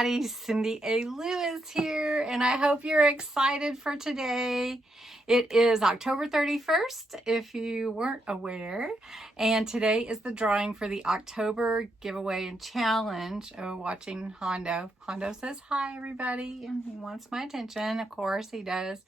everybody, CindyALewis here, and I hope you're excited for today. It is October 31st, if you weren't aware, and today is the drawing for the October Giveaway and Challenge. Oh, watching Hondo. Hondo says hi, everybody, and he wants my attention. Of course, he does.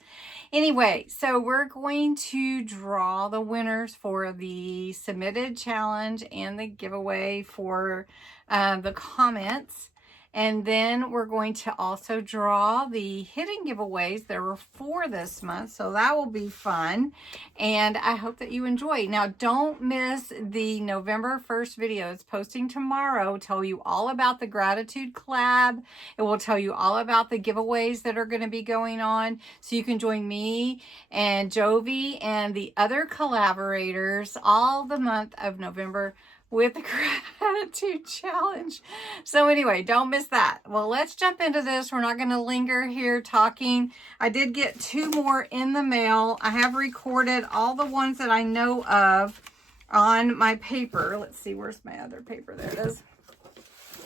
Anyway, so we're going to draw the winners for the submitted challenge and the giveaway for the comments. And then we're going to also draw the hidden giveaways. There were 4 this month, so that will be fun. And I hope that you enjoy. Now, don't miss the November 1st video. It's posting tomorrow. Tell you all about the gratitude collab. It will tell you all about the giveaways that are going to be going on. So you can join me and Jovi and the other collaborators all the month of November with the gratitude challenge. So anyway, don't miss that. Well, let's jump into this. We're not going to linger here talking. I did get 2 more in the mail. I have recorded all the ones that I know of on my paper. Let's see, where's my other paper? There it is.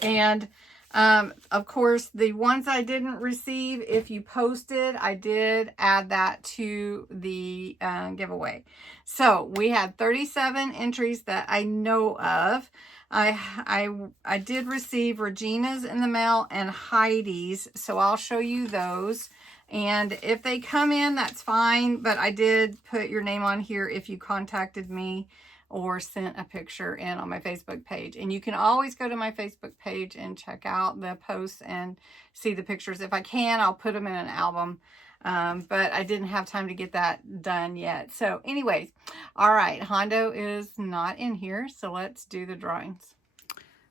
And of course, the ones I didn't receive, if you posted, I did add that to the giveaway. So we had 37 entries that I know of. I did receive Regina's in the mail and Heidi's, so I'll show you those. And if they come in, that's fine, but I did put your name on here if you contacted me or sent a picture in on my Facebook page. And you can always go to my Facebook page and check out the posts and see the pictures. If I can, I'll put them in an album. But I didn't have time to get that done yet. So anyways, all right, Hondo is not in here, so let's do the drawings.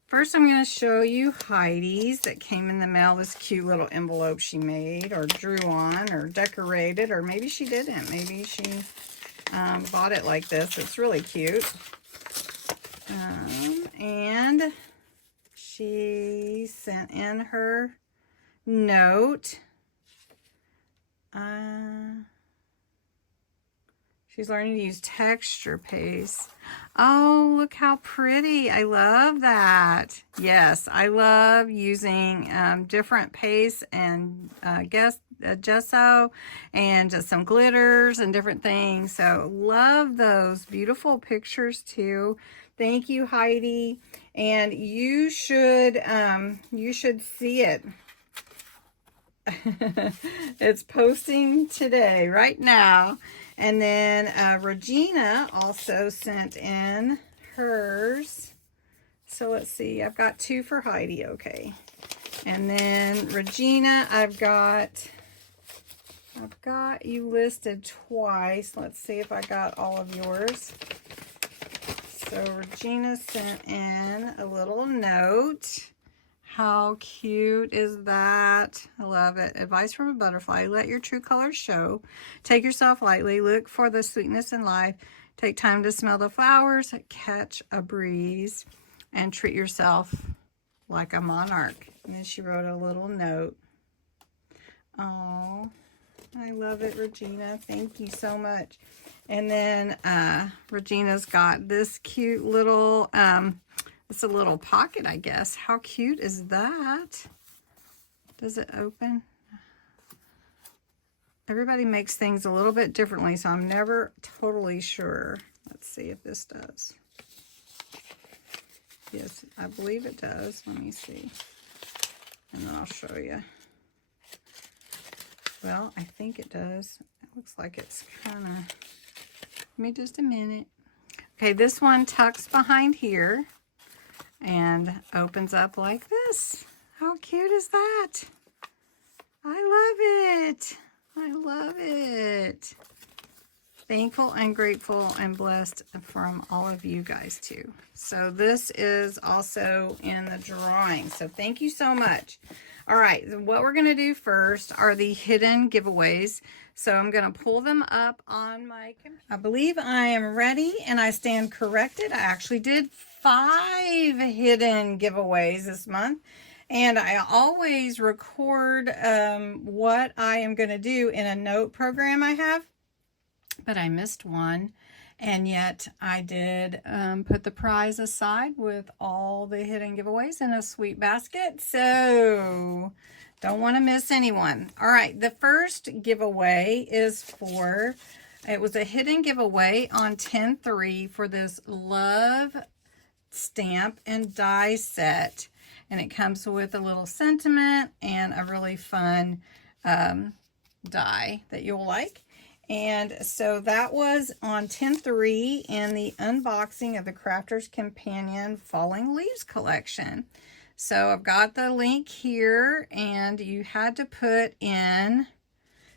First, I'm going to show you Heidi's that came in the mail. This cute little envelope she made or drew on or decorated, or maybe she didn't. Maybe she bought it like this. It's really cute. And she sent in her note. She's learning to use texture paste. Oh, look how pretty. I love that. Yes, I love using different pastes and gesso and just some glitters and different things. So love those beautiful pictures too. Thank you, Heidi. And you should see it. It's posting today, right now. And then Regina also sent in hers. So let's see, I've got 2 for Heidi, okay. And then Regina, I've got you listed twice. Let's see if I got all of yours. So Regina sent in a little note. How cute is that? I love it. Advice from a butterfly. Let your true colors show. Take yourself lightly. Look for the sweetness in life. Take time to smell the flowers. Catch a breeze. And treat yourself like a monarch. And then she wrote a little note. Oh, I love it, Regina. Thank you so much. And then Regina's got this cute little... it's a little pocket, I guess. How cute is that? Does it open? Everybody makes things a little bit differently, so I'm never totally sure. Let's see if this does. Yes, I believe it does. Let me see. And then I'll show you. Well, I think it does. It looks like it's kind of... Give me just a minute. Okay, this one tucks behind here and opens up like this. How cute is that? I love it. I love it. Thankful and grateful and blessed from all of you guys too. So this is also in the drawing. So thank you so much. All right, what we're going to do first are the hidden giveaways. So I'm going to pull them up on my computer. I believe I am ready and I stand corrected. I actually did 5 hidden giveaways this month. And I always record what I am going to do in a note program I have. but I missed one. And yet I did put the prize aside with all the hidden giveaways in a sweet basket. So don't want to miss anyone. All right, the first giveaway is for, it was a hidden giveaway on 10/3 for this Love stamp and die set. And it comes with a little sentiment and a really fun die that you'll like. And so that was on 10/3 in the unboxing of the Crafter's Companion Falling Leaves collection. So I've got the link here, and you had to put in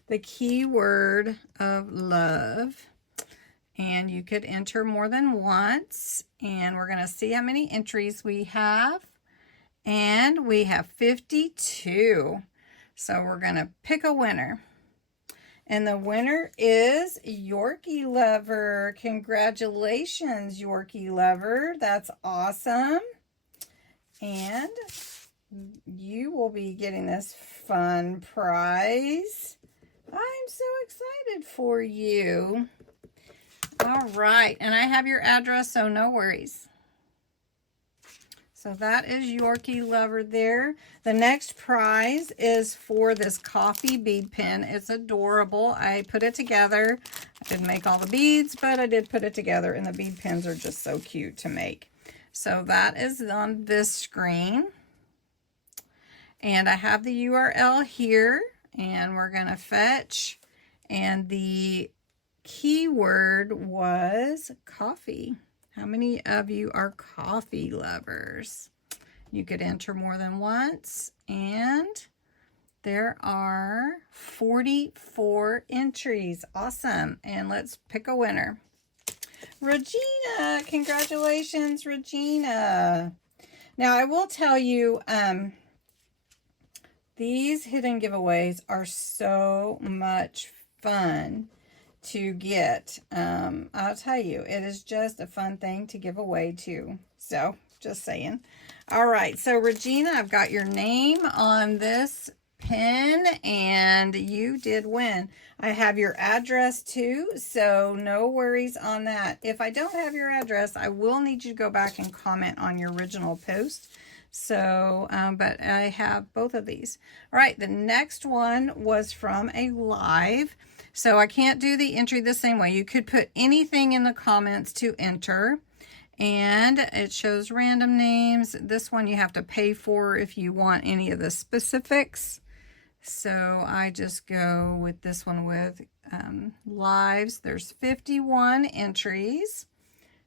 the keyword of love, and you could enter more than once, and we're going to see how many entries we have. And we have 52. So we're going to pick a winner. And the winner is Yorkie Lover. Congratulations, Yorkie Lover. That's awesome. And you will be getting this fun prize. I'm so excited for you. All right. And I have your address, so no worries. So that is Yorkie Lover there. The next prize is for this coffee bead pin. It's adorable. I put it together. I didn't make all the beads, but I did put it together, and the bead pins are just so cute to make. So that is on this screen. And I have the URL here, and we're going to fetch. And the keyword was coffee. How many of you are coffee lovers? You could enter more than once, and there are 44 entries. Awesome. And let's pick a winner. Regina, congratulations, Regina. Now, I will tell you, these hidden giveaways are so much fun to get. I'll tell you, it is just a fun thing to give away too. So just saying. All right, so Regina, I've got your name on this pin, and you did win. I have your address too, so no worries on that. If I don't have your address, I will need you to go back and comment on your original post. So, but I have both of these. All right, the next one was from a live. So I can't do the entry the same way. You could put anything in the comments to enter. And it shows random names. This one you have to pay for if you want any of the specifics. So I just go with this one with lives. There's 51 entries.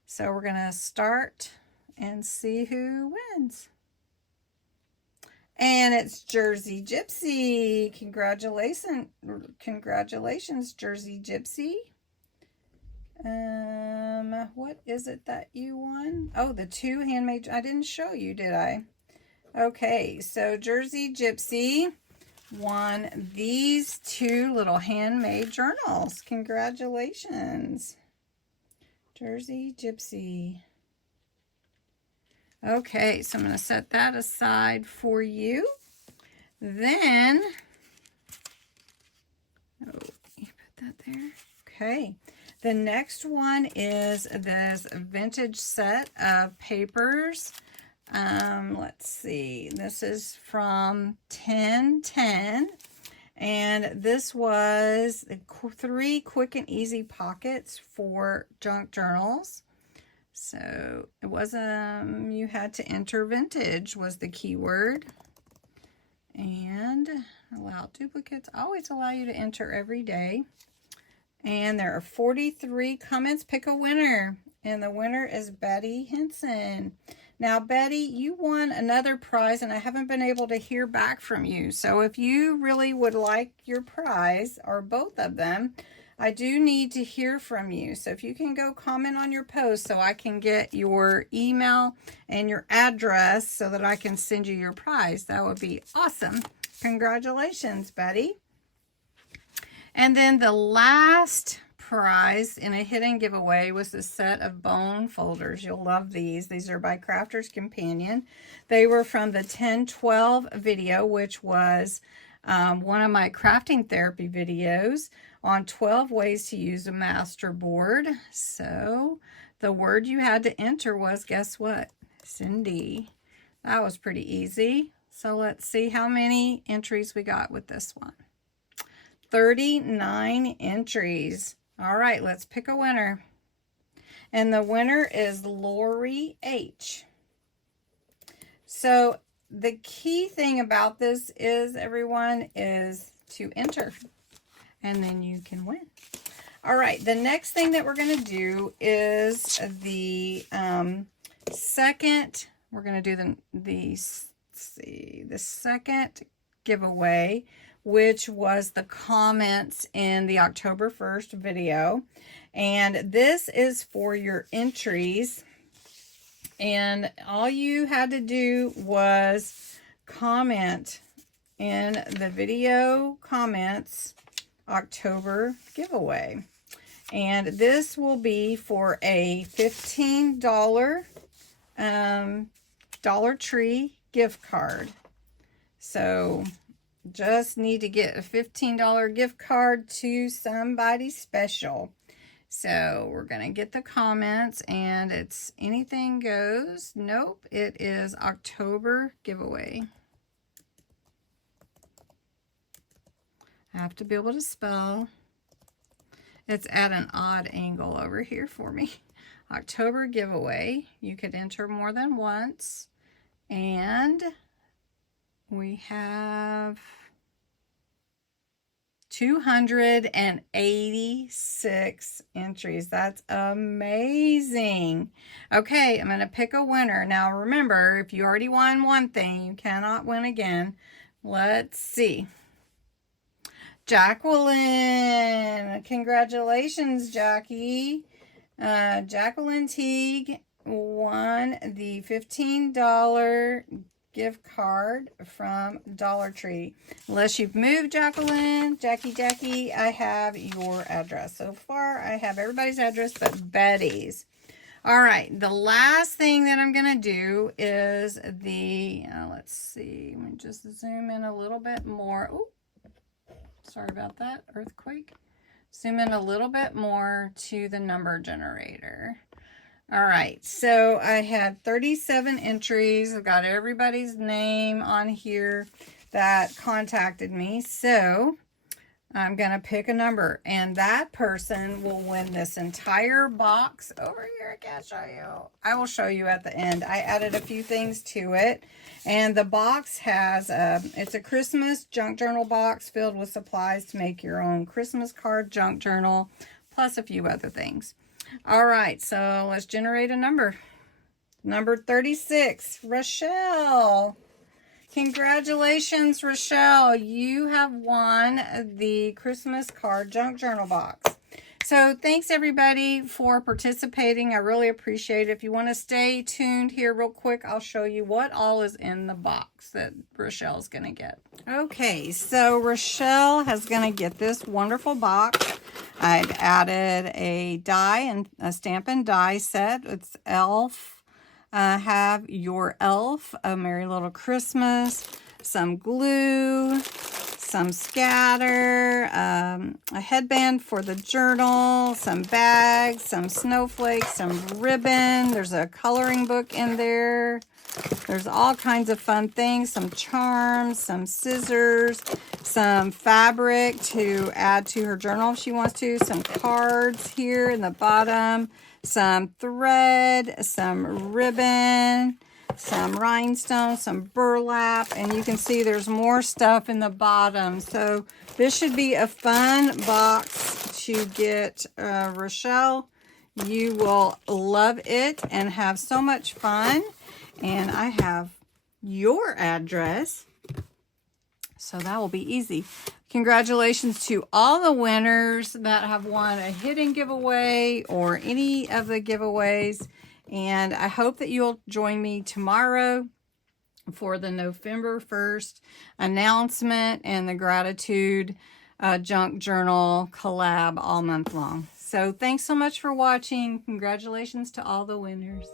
So we're going to start and see who wins. And it's Jersey Gypsy. Congratulations, Jersey Gypsy. What is it that you won? Oh, the 2 handmade. I didn't show you, did I? Okay, so Jersey Gypsy won these 2 little handmade journals. Congratulations, Jersey Gypsy. Okay, so I'm going to set that aside for you. Then, oh, you put that there. Okay, the next one is this vintage set of papers. Let's see, this is from 1010, and this was 3 quick and easy pockets for junk journals. So it was, you had to enter vintage was the keyword. And allow duplicates. Always allow you to enter every day. And there are 43 comments. Pick a winner. And the winner is Betty Henson. Now, Betty, you won another prize, and I haven't been able to hear back from you. So if you really would like your prize, or both of them, I do need to hear from you. So if you can go comment on your post so I can get your email and your address so that I can send you your prize, that would be awesome. Congratulations, Betty. And then the last prize in a hidden giveaway was the set of bone folders. You'll love these. These are by Crafter's Companion. They were from the 1012 video, which was one of my crafting therapy videos on 12 ways to use a master board. So the word you had to enter was, guess what? Cindy. That was pretty easy. So let's see how many entries we got with this one. 39 entries. All right, let's pick a winner. And the winner is Lori H. So the key thing about this is, everyone, is to enter. And then you can win. All right, the next thing that we're going to do is the second, we're going to do the second giveaway, which was the comments in the October 1st video. And this is for your entries. And all you had to do was comment in the video comments October giveaway. And this will be for a $15 Dollar Tree gift card. So just need to get a $15 gift card to somebody special. So we're going to get the comments, and it's anything goes. Nope, it is October giveaway. I have to be able to spell. It's at an odd angle over here for me. October giveaway. You could enter more than once. And we have 286 entries. That's amazing. Okay, I'm going to pick a winner. Now remember, if you already won one thing, you cannot win again. Let's see. Jacqueline. Congratulations, Jackie. Jacqueline Teague won the $15 gift card from Dollar Tree. Unless you've moved, Jackie, I have your address. So far, I have everybody's address but Betty's. All right, the last thing that I'm going to do is the, let's see, let me just zoom in a little bit more. Oh, sorry about that, earthquake. Zoom in a little bit more to the number generator. All right, so I had 37 entries. I've got everybody's name on here that contacted me. So I'm going to pick a number, and that person will win this entire box. Over here, I can't show you. I will show you at the end. I added a few things to it, and the box has, it's a Christmas junk journal box filled with supplies to make your own Christmas card junk journal, plus a few other things. All right, so let's generate a number. Number 36, Rochelle. Congratulations, Rochelle. You have won the Christmas card junk journal box. So thanks, everybody, for participating. I really appreciate it. If you want to stay tuned here real quick, I'll show you what all is in the box that Rochelle's going to get. Okay, so Rochelle is going to get this wonderful box. I've added a die and a stamp and die set. It's Elf. Have your elf, a Merry Little Christmas, some glue, some scatter, a headband for the journal, some bags, some snowflakes, some ribbon. There's a coloring book in there. There's all kinds of fun things, some charms, some scissors, some fabric to add to her journal if she wants to, some cards here in the bottom, some thread, some ribbon, some rhinestones, some burlap, and you can see there's more stuff in the bottom. So this should be a fun box to get, Rochelle. You will love it and have so much fun. And I have your address, so that will be easy. Congratulations to all the winners that have won a hidden giveaway or any of the giveaways. And I hope that you'll join me tomorrow for the November 1st announcement and the gratitude junk journal collab all month long. So thanks so much for watching. Congratulations to all the winners.